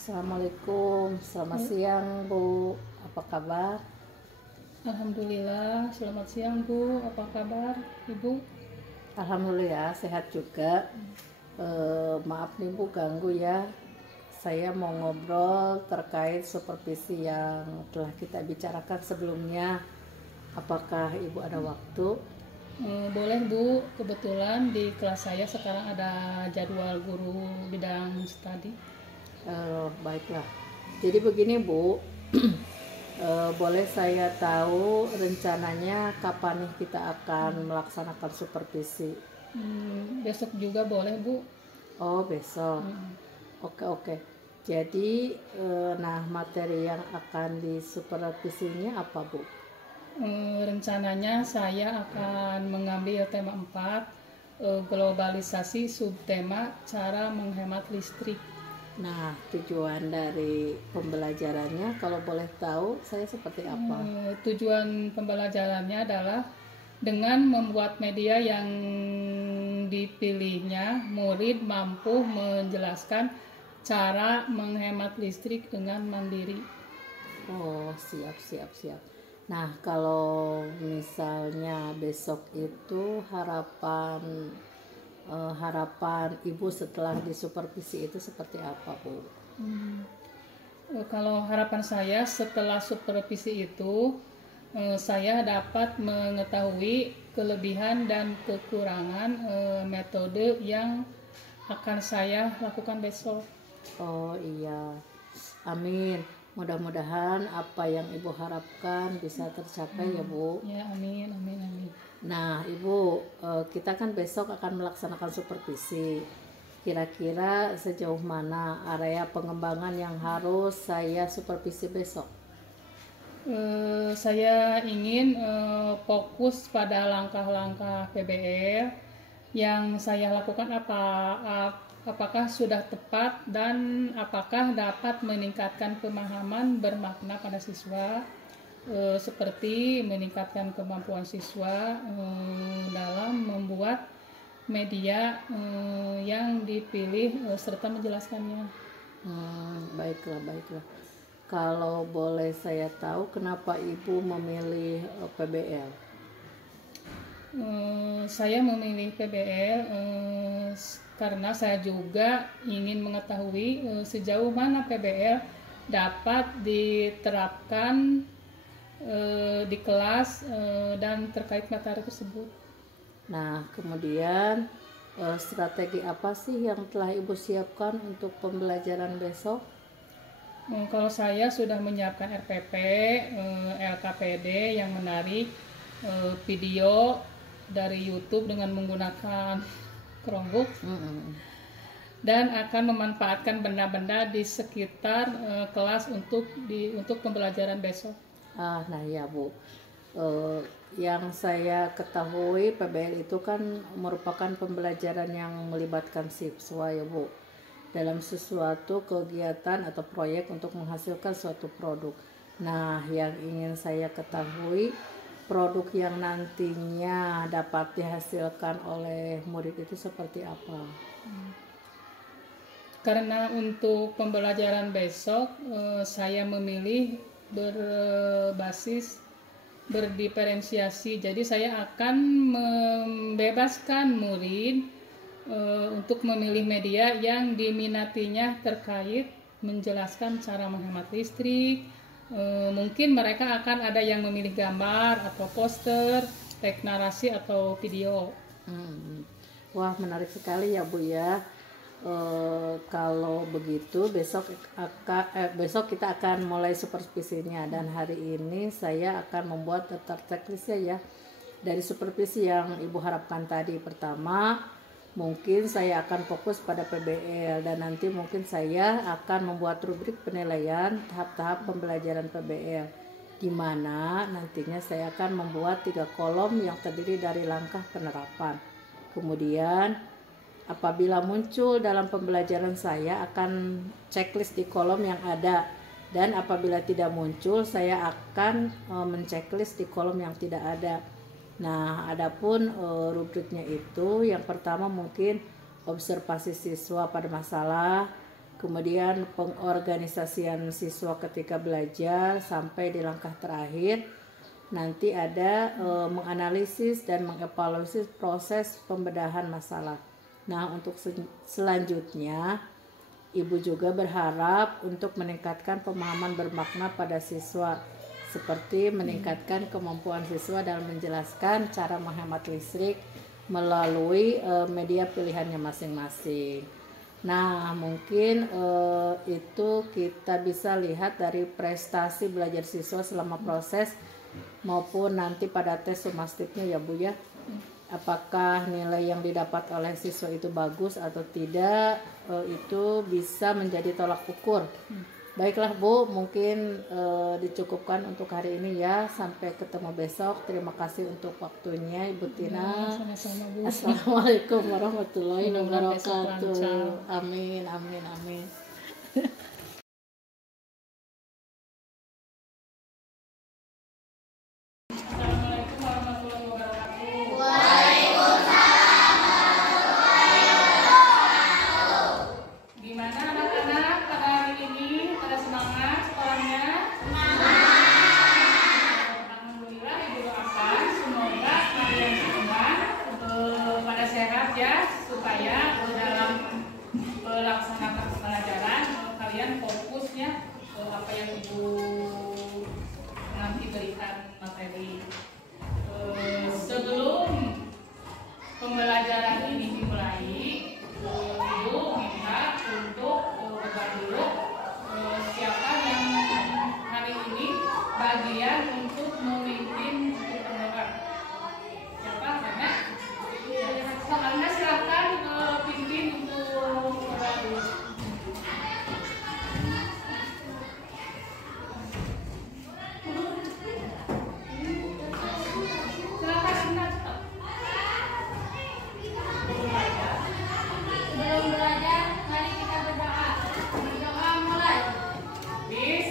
Assalamualaikum, selamat Ya, siang Bu. Apa kabar? Alhamdulillah, selamat siang Bu. Apa kabar Ibu? Alhamdulillah sehat juga. Maaf nih Bu ganggu ya. Saya mau ngobrol terkait supervisi yang telah kita bicarakan sebelumnya. Apakah Ibu ada waktu? Boleh Bu, kebetulan di kelas saya sekarang ada jadwal guru bidang studi. Baiklah. Jadi begini Bu, boleh saya tahu rencananya kapan nih kita akan melaksanakan supervisi? Besok juga boleh Bu. Oh, besok. Hmm, Oke, oke. Jadi, nah materi yang akan disupervisinya apa, Bu? Rencananya saya akan mengambil tema 4, globalisasi, subtema cara menghemat listrik. Nah, tujuan dari pembelajarannya kalau boleh tahu saya seperti apa? Tujuan pembelajarannya adalah dengan membuat media yang dipilihnya, murid mampu menjelaskan cara menghemat listrik dengan mandiri. Oh, siap, siap, siap. Nah, kalau misalnya besok itu harapan Ibu setelah disupervisi itu seperti apa, Bu? Kalau harapan saya setelah supervisi itu, saya dapat mengetahui kelebihan dan kekurangan metode yang akan saya lakukan besok. Oh iya, amin. Mudah-mudahan apa yang Ibu harapkan bisa tercapai ya Bu. Ya, amin, amin, amin. Nah Ibu, kita kan besok akan melaksanakan supervisi. Kira-kira sejauh mana area pengembangan yang harus saya supervisi besok? Saya ingin fokus pada langkah-langkah PBL yang saya lakukan apakah sudah tepat dan apakah dapat meningkatkan pemahaman bermakna pada siswa, seperti meningkatkan kemampuan siswa dalam membuat media yang dipilih serta menjelaskannya. Baiklah, baiklah. Kalau boleh saya tahu kenapa Ibu memilih PBL? Saya memilih PBL karena saya juga ingin mengetahui sejauh mana PBL dapat diterapkan di kelas dan terkait materi tersebut. Nah, kemudian strategi apa sih yang telah Ibu siapkan untuk pembelajaran besok? Kalau saya sudah menyiapkan RPP, LKPD yang menarik, video dari YouTube dengan menggunakan Chromebook, dan akan memanfaatkan benda-benda di sekitar kelas untuk pembelajaran besok. Nah ya Bu, yang saya ketahui PBL itu kan merupakan pembelajaran yang melibatkan siswa ya Bu, dalam sesuatu kegiatan atau proyek untuk menghasilkan suatu produk. Nah, yang ingin saya ketahui produk yang nantinya dapat dihasilkan oleh murid itu seperti apa? Karena untuk pembelajaran besok saya memilih berbasis berdiferensiasi. Jadi saya akan membebaskan murid untuk memilih media yang diminatinya terkait menjelaskan cara menghemat listrik. Mungkin mereka akan ada yang memilih gambar atau poster, teks narasi atau video. Wah, menarik sekali ya Bu ya. Kalau begitu besok kita akan mulai supervisinya, dan hari ini saya akan membuat daftar checklistnya ya dari supervisi yang Ibu harapkan tadi. Pertama, mungkin saya akan fokus pada PBL, dan nanti mungkin saya akan membuat rubrik penilaian tahap-tahap pembelajaran PBL, di mana nantinya saya akan membuat 3 kolom yang terdiri dari langkah penerapan. Kemudian apabila muncul dalam pembelajaran saya akan checklist di kolom yang ada, dan apabila tidak muncul saya akan menceklis di kolom yang tidak ada. Nah, adapun rubriknya itu yang pertama mungkin observasi siswa pada masalah, kemudian pengorganisasian siswa ketika belajar sampai di langkah terakhir nanti ada menganalisis dan mengevaluasi proses pembedahan masalah. Nah, untuk selanjutnya Ibu juga berharap untuk meningkatkan pemahaman bermakna pada siswa, seperti meningkatkan kemampuan siswa dalam menjelaskan cara menghemat listrik melalui media pilihannya masing-masing. Nah, mungkin itu kita bisa lihat dari prestasi belajar siswa selama proses maupun nanti pada tes sumastiknya ya Bu ya. Apakah nilai yang didapat oleh siswa itu bagus atau tidak, itu bisa menjadi tolak ukur. Baiklah Bu, mungkin dicukupkan untuk hari ini ya. Sampai ketemu besok. Terima kasih untuk waktunya Ibu Tina. Sama-sama Bu. Assalamualaikum warahmatullahi Semoga besok wabarakatuh. lancar. Amin, amin, amin. Assalamualaikum warahmatullahi wabarakatuh. Gimana anak-anak pada hari ini? Pada semangat sekolahnya? Alhamdulillah Ibu doakan semoga kalian semua pada sehat ya, supaya dalam melaksanakan pembelajaran kalian fokusnya apa yang Ibu nanti berikan materi. Sebelum pembelajaran ini dimulai, Ibu minta untuk berdoa dulu. Siapa yang hari ini bagian untuk memimpin untuk berdoa? Siapa? Karena soalnya silakan pimpin untuk berdoa dulu. Silakan Sinat. Sebelum belajar, mari kita berdoa. Berdoa mulai. Bis.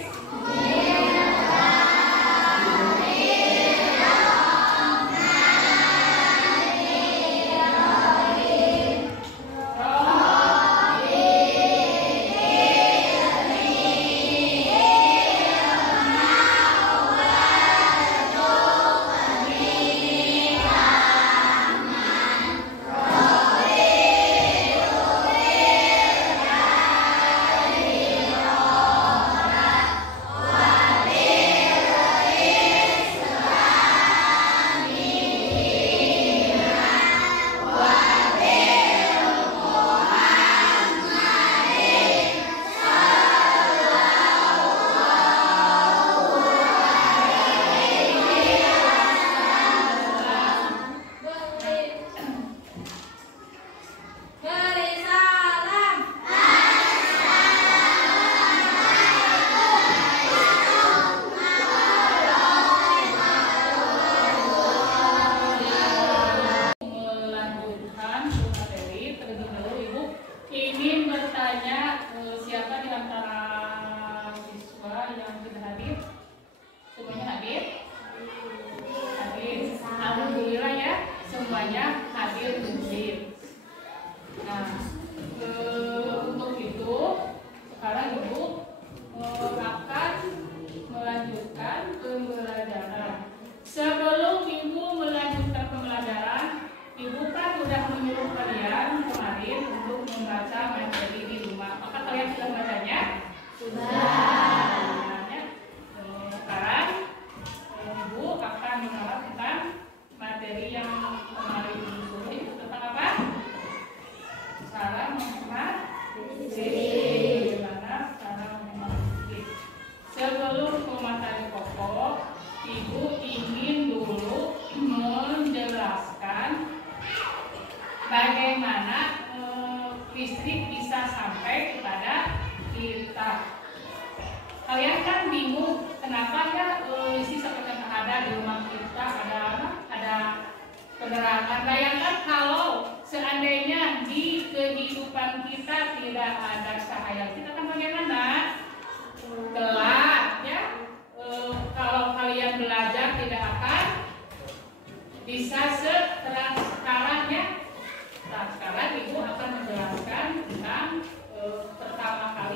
Beri salam. Melanjutkan materi, terlebih dahulu Ibu ingin bertanya siapa di antara siswa yang sudah hadir? Semuanya hadir? Hadir. Alhamdulillah ya, semuanya hadir muslim. Nah, untuk itu sekarang Ibu akan melanjutkan pembelajaran. Sebelum Ibu melanjutkan pembelajaran, Ibu kan sudah menyuruh kalian kemarin untuk membaca materi di rumah. Maka kalian sudah bacanya? Sudah. Sekarang Ibu akan menjawab tentang materi yang kemarin Ibu suruh. Itu tentang apa? Cara menghemat listrik. Gimana cara menghemat listrik? Sebelum ke materi pokok, Ibu ingin dulu menjelaskan bagaimana listrik bisa sampai kepada kita. Kalian kan bingung kenapa ya listrik sampai ada di rumah kita, ada penerangan. Bayangkan kalau seandainya di kehidupan kita tidak ada cahaya, kita kan bagaimana? Gelap ya. Kalau kalian belajar tidak akan bisa seterang sekarang ya. Nah, sekarang Ibu akan menjelaskan tentang pertama kali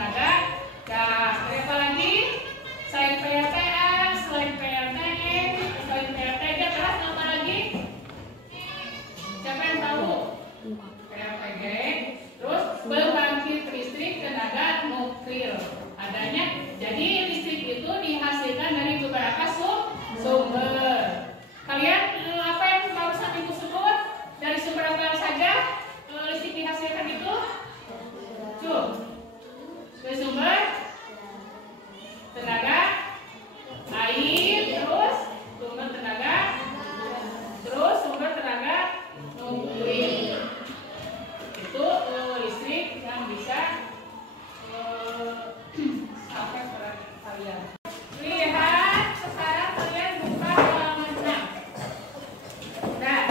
tenaga. Nah, ada apa lagi? Selain PLTA, selain PLTN, selain PLTG, terus apa lagi? Siapa yang tahu? PLTG. Terus pembangkit listrik tenaga nuklir. Adanya, jadi listrik itu dihasilkan dari beberapa sumber. Kalian apa yang barusan ibu sebut? Dari sumber apa saja listrik dihasilkan itu? Dari sumber tenaga air, terus sumber tenaga, terus sumber tenaga nuklir. Itu listrik yang bisa sampai ke kalian. Lihat sekarang kalian buka halaman 6. Nah,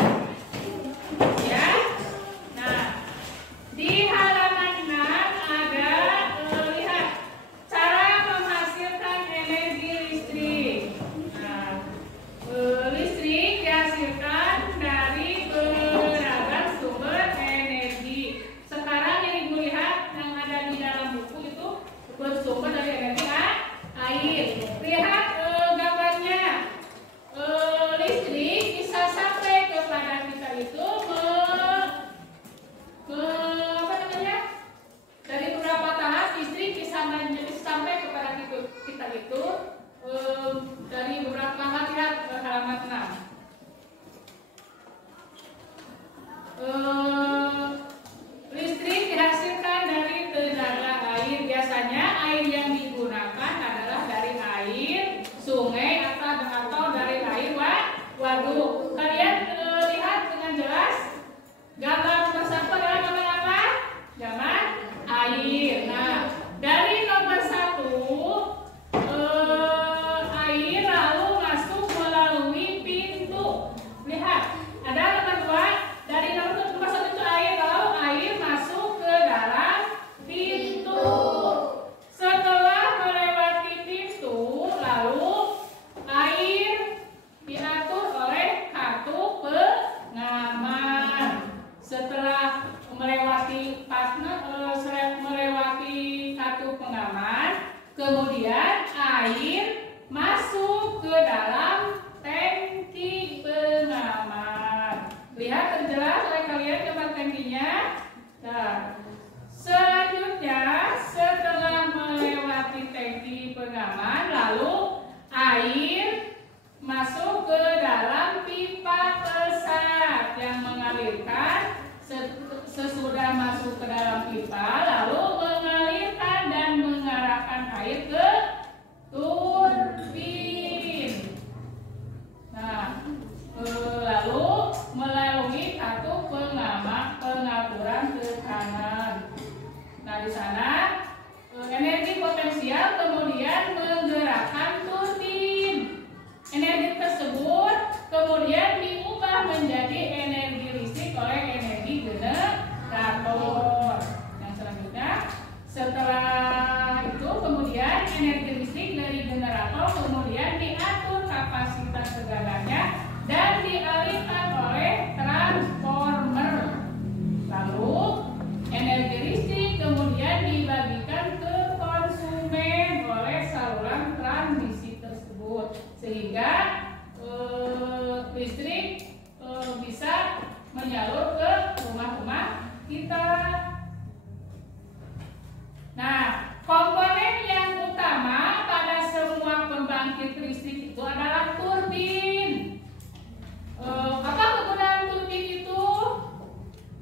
ya. Nah, di halaman 6 ada lihat cara menghasilkan energi listrik. Nah, listrik dihasilkan dari beragam sumber energi. Sekarang yang ibu lihat yang ada di dalam buku itu bersumber dari energi air. Lihat gambarnya. Listrik bisa sampai kepada kita itu apa namanya? Dari beberapa tahap listrik bisa sampai kepada kita itu dari beberapa tahap. Lihat halaman 6. Listrik dihasilkan dari tenaga air. Biasanya air yang digunakan adalah dari air sungai atau dari air waduk. Kalian lihat dengan jelas gambar nomor 1 adalah gambar apa? Gambar air. Nah, dari nomor 1 air lalu masuk melalui pintu. Lihat, ada nomor 2. Dari nomor 1 itu air, lalu air masuk ke dalam pintu. Setelah melewati pintu, lalu air diatur oleh kartu pengaman. Setelah melewati kartu pengaman, kemudian air masuk ke dalam tangki pengaman. Lihat terjelas oleh kalian gambar tangkinya. Nah, selanjutnya setelah melewati tangki pengaman, lalu air masuk ke dalam pipa pesat yang mengalirkan. Sesudah masuk ke dalam pipa, lalu mengalirkan dan mengarahkan air ke turbin. Nah, lalu melalui kartu pengaturan tekanan. Nah, di sana energi potensial kemudian menggerakkan turbin. Energi tersebut kemudian diubah menjadi energi listrik oleh energi generator. Yang selanjutnya, setelah itu kemudian energi listrik dari generator kemudian diatur kapasitas tegangannya dan dialihkan oleh transformer. Lalu energi listrik kemudian dibagikan ke konsumen oleh saluran transmisi tersebut, sehingga listrik bisa menyalur ke rumah-rumah kita. Nah, komponen yang utama pada semua pembangkit listrik itu adalah turbin. Apa kegunaan turbin itu?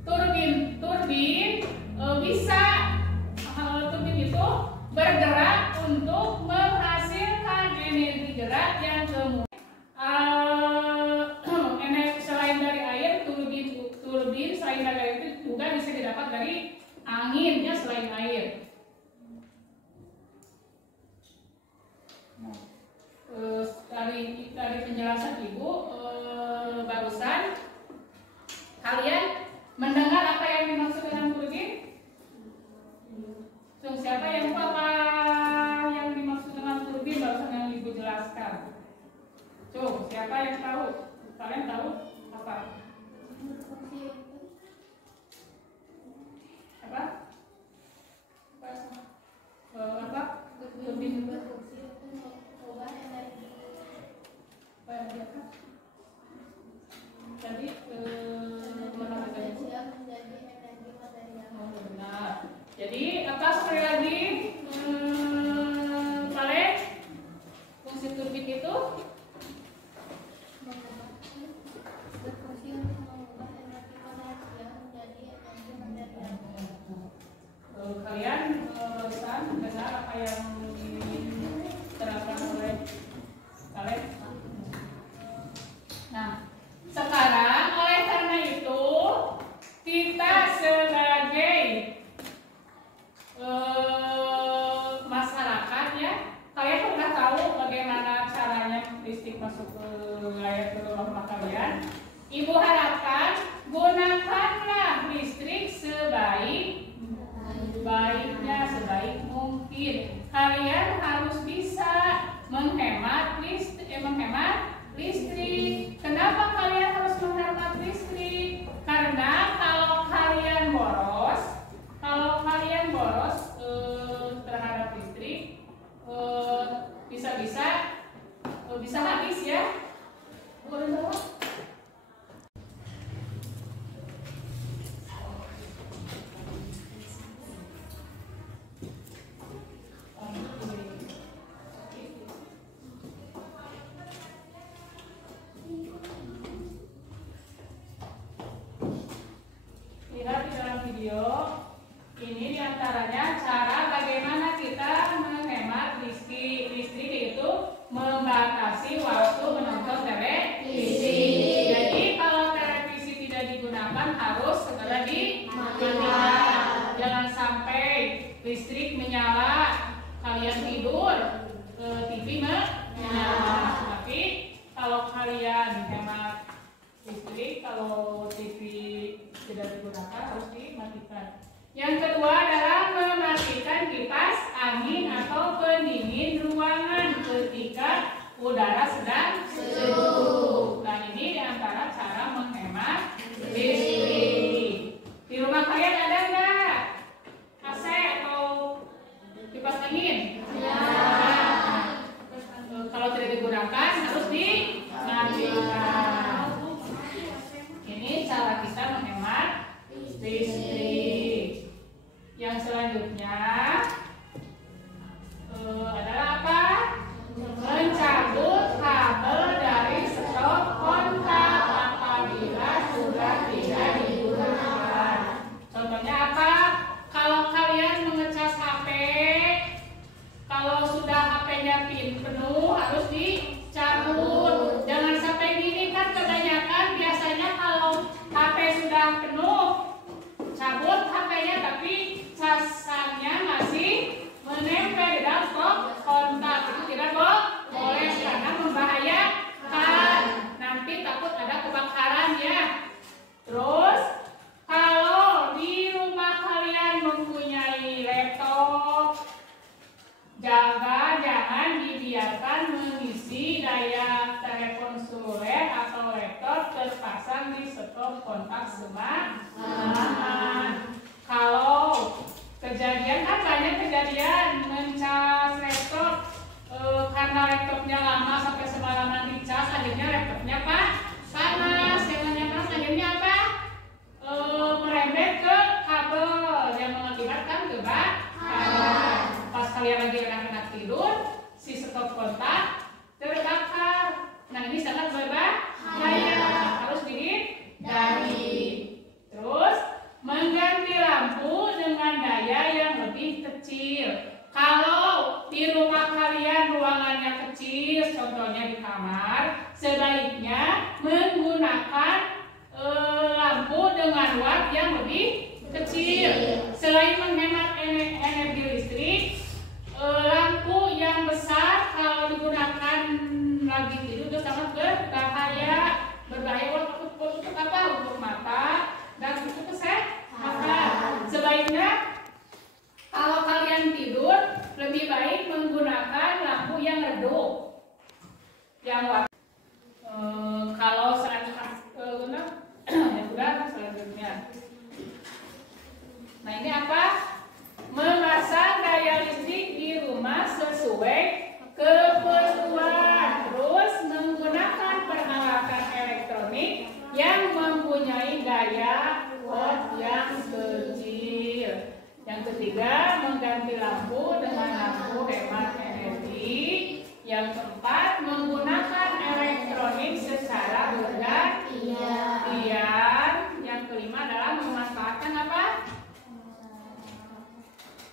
Turbin itu bergerak untuk menghasilkan energi gerak yang kemudian selain dari air, turbin selain dari air itu juga bisa didapat dari anginnya selain air. Dari penjelasan ibu barusan, kalian mendengar apa yang dimaksud dengan turbin? Siapa yang tahu apa yang dimaksud dengan turbin barusan yang ibu jelaskan? Siapa yang tahu? Kalian tahu apa? Apa? sekali lagi, kalian fungsi turbin itu berfungsi untuk mengubah energi potensial menjadi energi material. kalian barusan dengar apa yang diterapkan oleh kalian. Nah, sekarang oleh karena itu kita sebagai masyarakat ya, kalian sudah tahu bagaimana caranya listrik masuk ke rumah kalian. Ibu harapkan gunakanlah listrik sebaik-baiknya, sebaik mungkin. Kalian harus bisa menghemat listrik. Kenapa kalian harus menghemat listrik? Karena kalau kalian boros terhadap listrik, bisa habis ya. Boleh jawab? Lihat di dalam video, ini diantaranya cara bagaimana kita menghemat listrik yaitu membatasi waktu menonton televisi. Jadi kalau televisi tidak digunakan harus segera dimatikan. Jangan sampai listrik menyala, kalian tidur, TV menyala. Tapi kalau kalian hemat listrik, kalau TV tidak digunakan harus dimatikan. Yang kedua adalah mematikan kipas angin atau pendingin ruangan ketika udara sedang sejuk. Nah, ini diantara cara menghemat listrik. Di rumah kalian ada nggak AC atau kipas angin? Nah, kalau tidak digunakan harus dimatikan. Ini cara kita menghemat listrik. Yang selanjutnya adalah apa? Mencabut kabel dari stop kontak apabila sudah tidak digunakan. Contohnya apa? Kalau kalian mengecas HP, kalau sudah HP-nya penuh harus dicabut. Jangan sampai gini, kan kebanyakan biasanya kalau HP sudah penuh, cabut HP-nya tapi casannya masih menempel di dalam stop kontak. Itu tidak boleh karena membahayakan. Nanti takut ada kebakaran ya. Terus kalau di rumah kalian mempunyai laptop, jangan dibiarkan mengisi daya telepon seluler atau laptop terpasang di stop kontak semalaman. Kalau kejadian, kan banyak kejadian mencas laptop karena laptopnya lama sampai semalaman dicas, akhirnya laptopnya panas. Yang panas akhirnya apa? Merembet ke kabel yang mengakibatkan kebakaran. Pas kalian lagi enak-enak tidur, si stop kontak terbakar. Nah, ini sangat berbahaya, harus dihindari. Terus mengganti lampu dengan daya yang lebih kecil. Kalau di rumah kalian ruangannya kecil, contohnya di kamar, sebaiknya menggunakan lampu dengan watt yang lebih kecil. Selain menghemat energi listrik, lampu yang besar kalau digunakan lagi tidur itu sangat berbahaya. Untuk apa? Untuk mata dan untuk kesehatan. Sebaiknya kalau kalian tidur lebih baik menggunakan lampu yang redup, yang kalau saat ya sudah selanjutnya. Nah, ini apa? Memasang daya listrik di rumah sesuai keperluan. Terus menggunakan peralatan elektronik yang mempunyai daya watt yang kecil. Yang Yang ketiga, mengganti lampu dengan lampu hemat energi. Yang keempat, menggunakan elektronik secara bergantian. Yang kelima adalah memanfaatkan apa?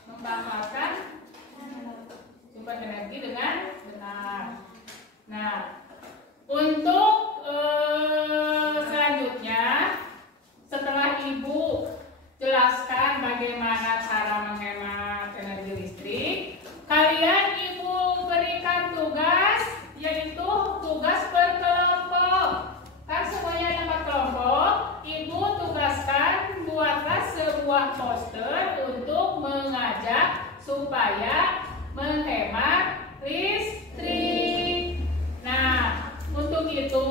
Memanfaatkan sumber energi dengan benar. Nah, untuk selanjutnya, setelah Ibu jelaskan bagaimana cara menghemat energi listrik, kalian Ibu berikan tugas, yaitu tugas berkelompok. Kan semuanya ada 4 kelompok. Ibu tugaskan buatlah sebuah poster untuk mengajak supaya menghemat listrik. Nah, untuk itu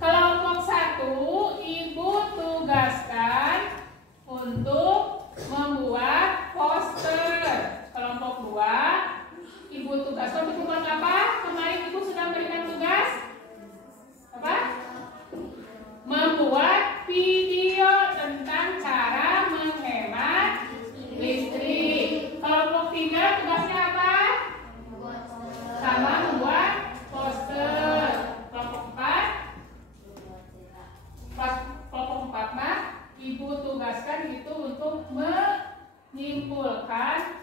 kelompok 1 Ibu tugaskan untuk membuat poster. Kelompok 2 Ibu tugaskan untuk membuat apa? Kemarin Ibu sudah berikan tugas apa? Membuat video tentang cara menghemat listrik. Kelompok 3 tugasnya apa? Sama membuat poster. Kelompok 4 mah Ibu tugaskan itu untuk menyimpulkan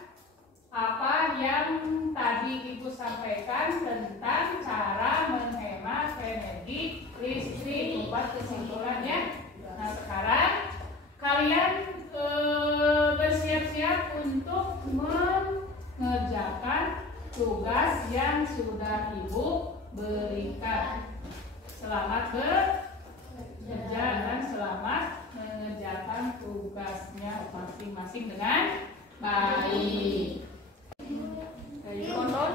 apa yang tadi Ibu sampaikan tentang cara menghemat energi listrik. Buat kesimpulannya. Nah, sekarang kalian bersiap-siap untuk mengerjakan tugas yang sudah Ibu berikan. Selamat bekerja dan selamat mengerjakan tugasnya masing-masing dengan baik. Ayo nonton.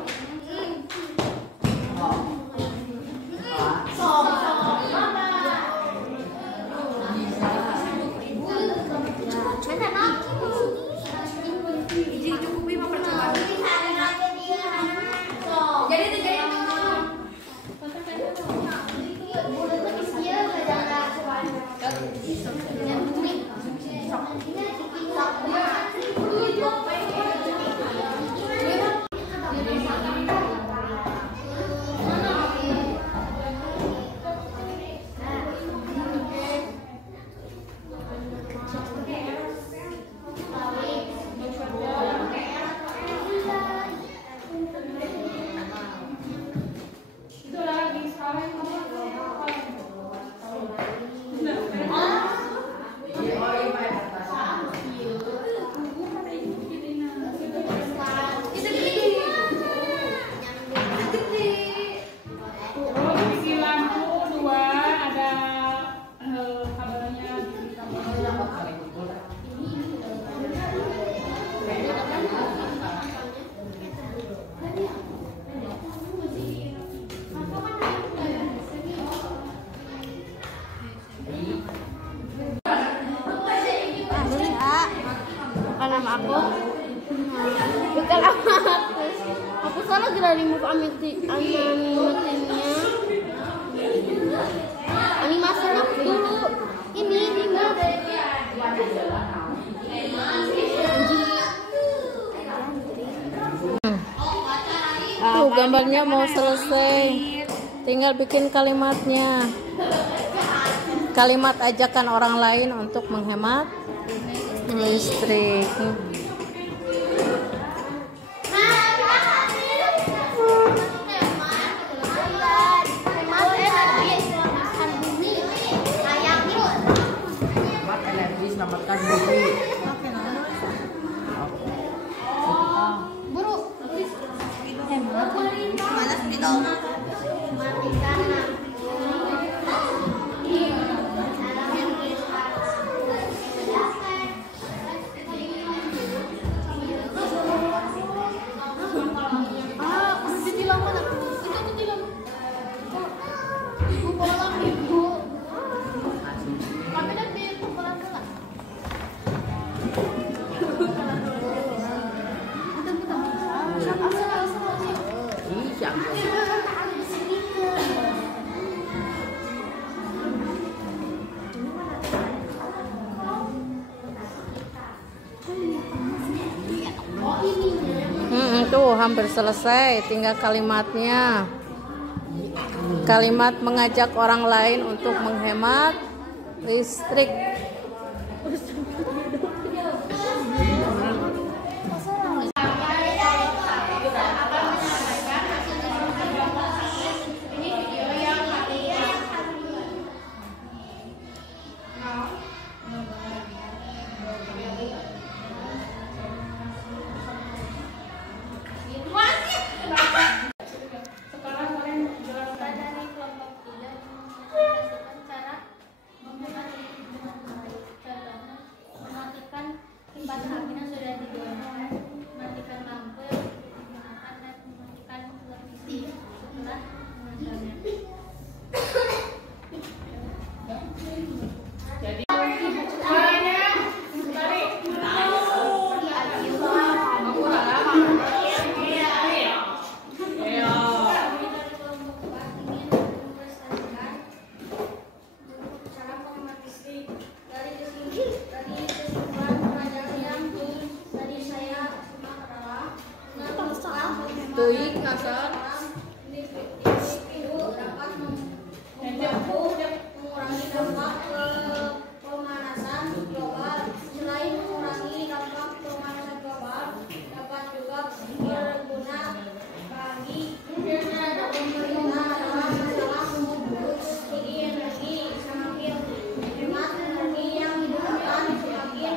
Nama aku bukan nama aku salah gerak remove animasinya dulu ini Tuh gambarnya mau selesai, tinggal bikin kalimatnya. Kalimat ajakan orang lain untuk menghemat listrik. Selamatkan bumi. buru mana sih matikan Tuh hampir selesai, tinggal kalimatnya. Kalimat mengajak orang lain untuk menghemat listrik. Tuik ngasal. Mengurangi dampak pemanasan global. Selain mengurangi dampak pemanasan global, dapat juga berguna bagi pemerintah dalam masalah subsidi energi. Semakin hemat energi yang digunakan, semakin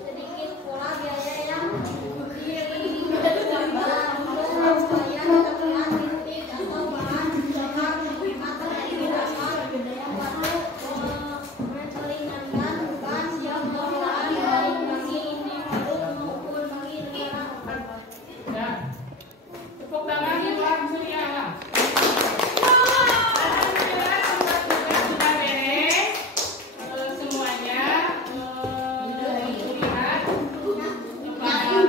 sedikit pula biaya yang dikeluarkan untuk supaya tagihan listrik atau bahan bakar menghemat energi dapat membantu meringankan beban yang berlebihan baik bagi individu maupun bagi negara. Ya. Tepuk tangan buat Surya. Alhamdulillah tugas-tugas sudah beres. Semuanya dilihat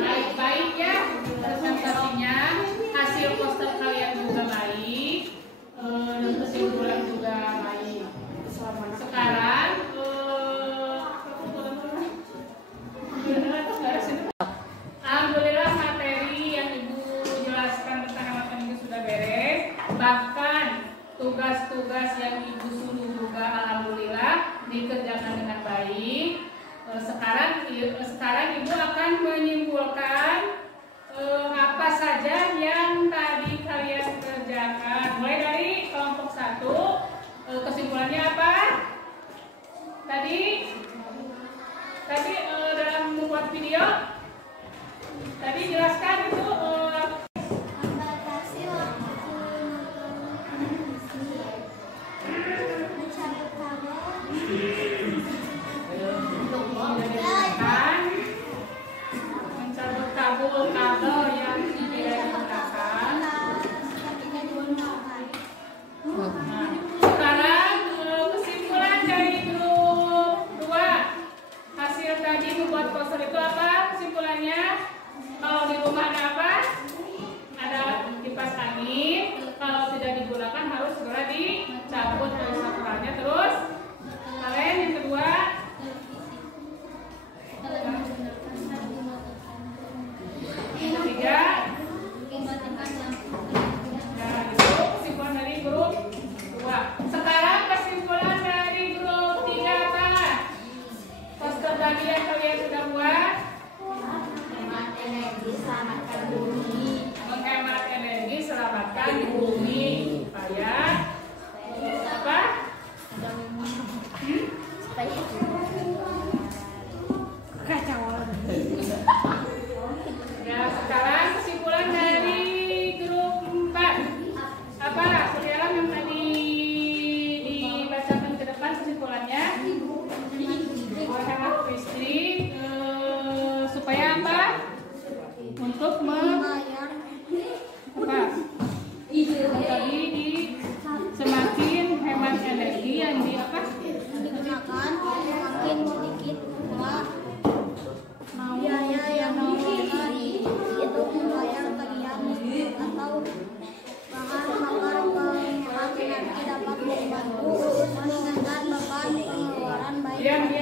baik-baik ya presentasinya. Hasil poster kalian juga baik. Dan kesimpulan juga baik. Sekarang alhamdulillah materi yang Ibu jelaskan tentang hemat energi sudah beres. Bahkan tugas-tugas yang Ibu suruh juga alhamdulillah dikerjakan dengan baik. Sekarang Ibu akan menyimpulkan apa saja yang tadi kalian kerjakan. Mulai dari kelompok 1, kesimpulannya apa? Tadi dalam membuat video tadi jelaskan itu Membatasi waktu mencabut mencabut kabel yang tidak digunakan. Nah, sekarang kesimpulan dari grup 2. Hasil tadi membuat poster itu apa? Kesimpulannya, kalau di rumah ada apa? Ada kipas angin. Kalau tidak digunakan harus segera dicabut dari salurannya. Terus, kalian yang kedua, yang ketiga, nah itu kesimpulan dari grup 2. Sekarang kesimpulan dari grup 3 apa? Poster tadi yang kalian sudah buat. hemat energi, selamatkan bumi. Menghemat energi, selamatkan bumi. Supaya apa? Supaya Ya, sekarang kesimpulan dari grup 4. Apa? Saudara yang tadi dibacakan ke depan kesimpulannya? Hemat listrik supaya apa? Untuk apa? Tadi di semakin hemat energi yang di apa? digunakan, semakin sedikit pula biaya yang dikeluarkan untuk membayar tagihan listrik atau bahan bakar penghemat energi dapat membantu meringankan beban pengeluaran baik bagi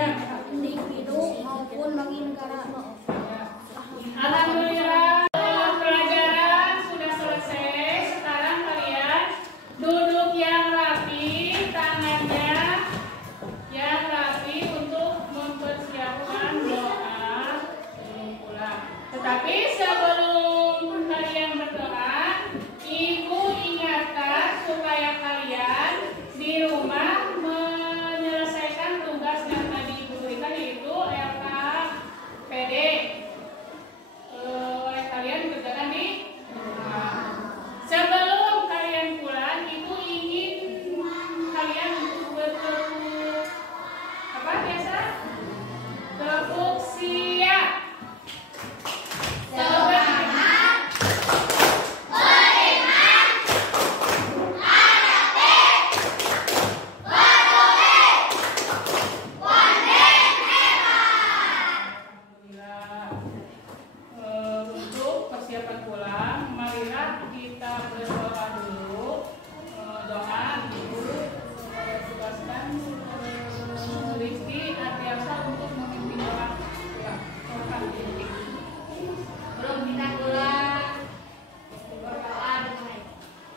individu maupun bagi negara. Alhamdulillah pelajaran Tapi sebelum kalian berdoa, Ibu ingatkan supaya kalian di rumah menyelesaikan tugas yang tadi Ibu berikan, yaitu LKPD. Oleh kalian kerjakan di rumah. Sebelum kalian pulang, Ibu ingin kalian untuk apa biasa? Tepuk siap. Untuk persiapan pulang, marilah kita berdoa dulu. Doa Ibu tugaskan Rizky Ardiansa untuk memimpin doa pulang. Belum kita pulang. Berdoa dengan silakan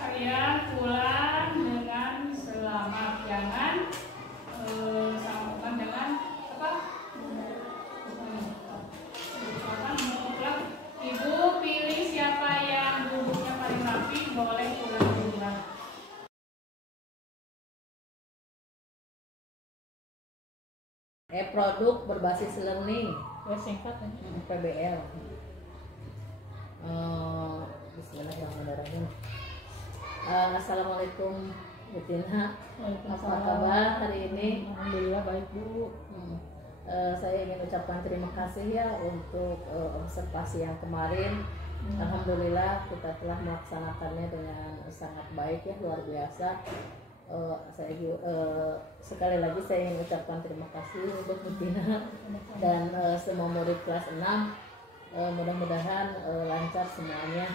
kalian pulang dengan selamat. Jangan sambungan dengan apa? Silakan pulang. Ibu pilih siapa yang duduknya paling rapi, boleh pulang duluan. Produk berbasis learning Ya singkat aja. PBL. Bismillahirrahmanirrahim. Assalamualaikum Bu Tina. Apa kabar hari ini? Alhamdulillah baik Bu. Saya ingin ucapkan terima kasih ya untuk observasi yang kemarin. Alhamdulillah kita telah melaksanakannya dengan sangat baik ya, luar biasa. Sekali lagi saya ingin ucapkan terima kasih untuk Bu Tina dan semua murid kelas 6. Mudah-mudahan lancar semuanya.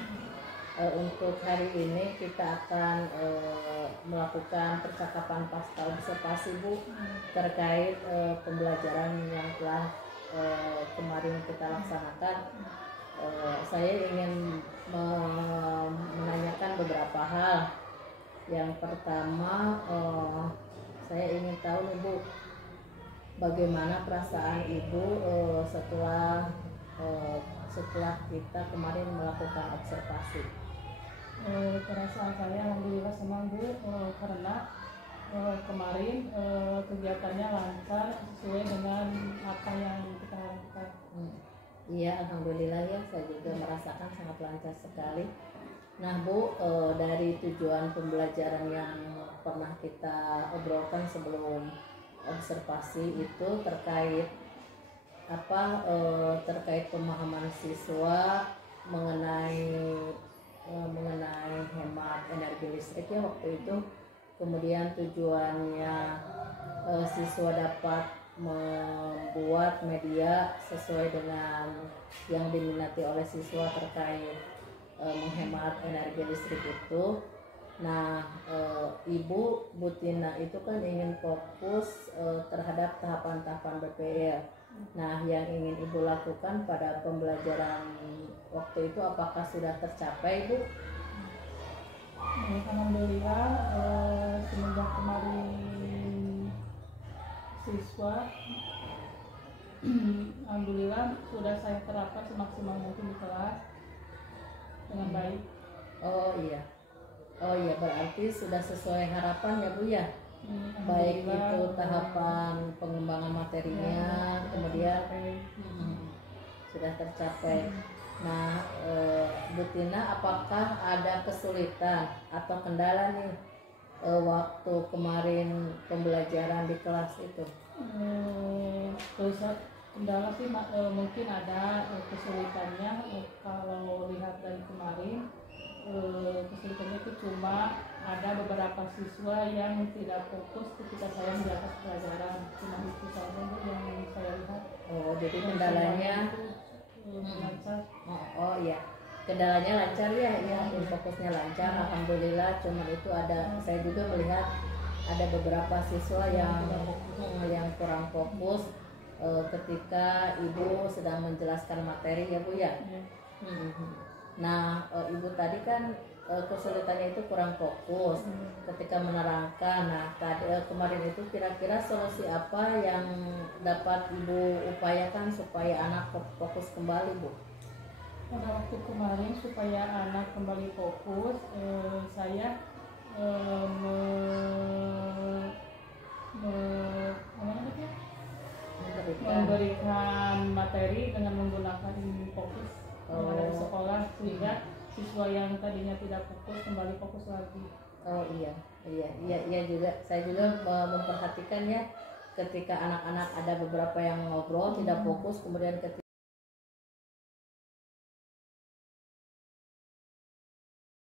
Untuk hari ini kita akan melakukan percakapan pasca observasi Bu terkait pembelajaran yang telah kemarin kita laksanakan. Saya ingin menanyakan beberapa hal. Yang pertama, saya ingin tahu nih Bu, bagaimana perasaan Ibu setelah kita kemarin melakukan observasi? Perasaan saya alhamdulillah senang Bu, karena kemarin kegiatannya lancar sesuai dengan apa yang kita harapkan. Iya, alhamdulillah ya, saya juga merasakan sangat lancar sekali. Nah Bu, dari tujuan pembelajaran yang pernah kita obrolkan sebelum observasi itu terkait apa? Terkait pemahaman siswa mengenai hemat energi listrik ya waktu itu. Kemudian tujuannya siswa dapat membuat media sesuai dengan yang diminati oleh siswa terkait menghemat energi listrik itu. Nah, Ibu Bu Tina itu kan ingin fokus terhadap tahapan-tahapan BPL. Nah, yang ingin Ibu lakukan pada pembelajaran waktu itu apakah sudah tercapai, Bu? Alhamdulillah, semenjak kemarin siswa alhamdulillah sudah saya terapkan semaksimal mungkin di kelas dengan baik. Oh iya, berarti sudah sesuai harapan ya Bu ya. Baik itu tahapan pengembangan materinya, kemudian sudah tercapai. Nah, Bu Tina, apakah ada kesulitan atau kendala nih waktu kemarin pembelajaran di kelas itu? Terus kendala sih mungkin ada kesulitannya kalau lihat dari kemarin kesulitannya itu cuma ada beberapa siswa yang tidak fokus ketika saya menjelaskan pelajaran, cuma itu saja Bu yang saya lihat. Oh, jadi kendalanya Lancar. oh iya, kendalanya lancar ya, ya, fokusnya lancar, alhamdulillah. Cuman itu ada, saya juga melihat ada beberapa siswa yang kurang fokus ketika ibu sedang menjelaskan materi ya Bu ya. Nah, ibu tadi kan kesulitannya itu kurang fokus ketika menerangkan. Nah, tadi kemarin itu kira-kira solusi apa yang dapat ibu upayakan supaya anak fokus kembali, Bu? Pada waktu kemarin supaya anak kembali fokus, saya memberikan materi dengan menggunakan fokus dari sekolah sehingga siswa yang tadinya tidak fokus kembali fokus lagi. Oh iya juga. Saya juga memperhatikan ya, ketika anak-anak ada beberapa yang ngobrol tidak fokus, kemudian ketika